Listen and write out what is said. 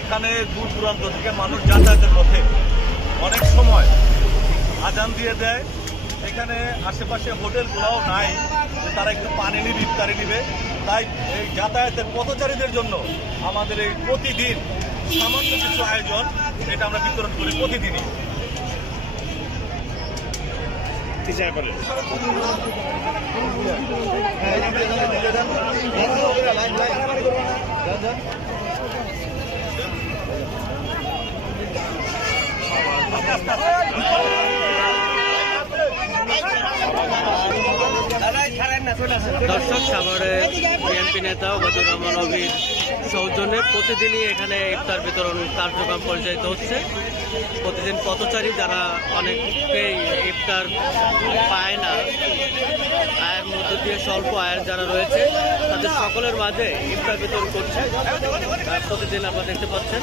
এখানে দূর দূরান্ত থেকে মানুষ যাতায়াতের পথে অনেক সময় আজান দিয়ে দেয়। এখানে আশেপাশে হোটেলগুলোও নাই যে তারা একটু পানি নিবে ইফতারি নিবে। তাই এই যাতায়াতের পথচারীদের জন্য আমাদের এই প্রতিদিন সামান্য কিছু আয়োজন এটা আমরা বিতরণ করি প্রতিদিনই। দর্শক সাভারে বিএনপি নেতা ওবায়দুর রহমান অবির সৌজন্যে প্রতিদিনই এখানে ইফতার বিতরণ কার্যক্রম পরিচালিত হচ্ছে। প্রতিদিন পথচারী যারা অনেকেই ইফতার পায় না, আয়ের মধ্য দিয়ে স্বল্প আয়ের যারা রয়েছে, তাদের সকলের মাঝে ইফতার বিতরণ করছে। প্রতিদিন আপনারা দেখতে পাচ্ছেন।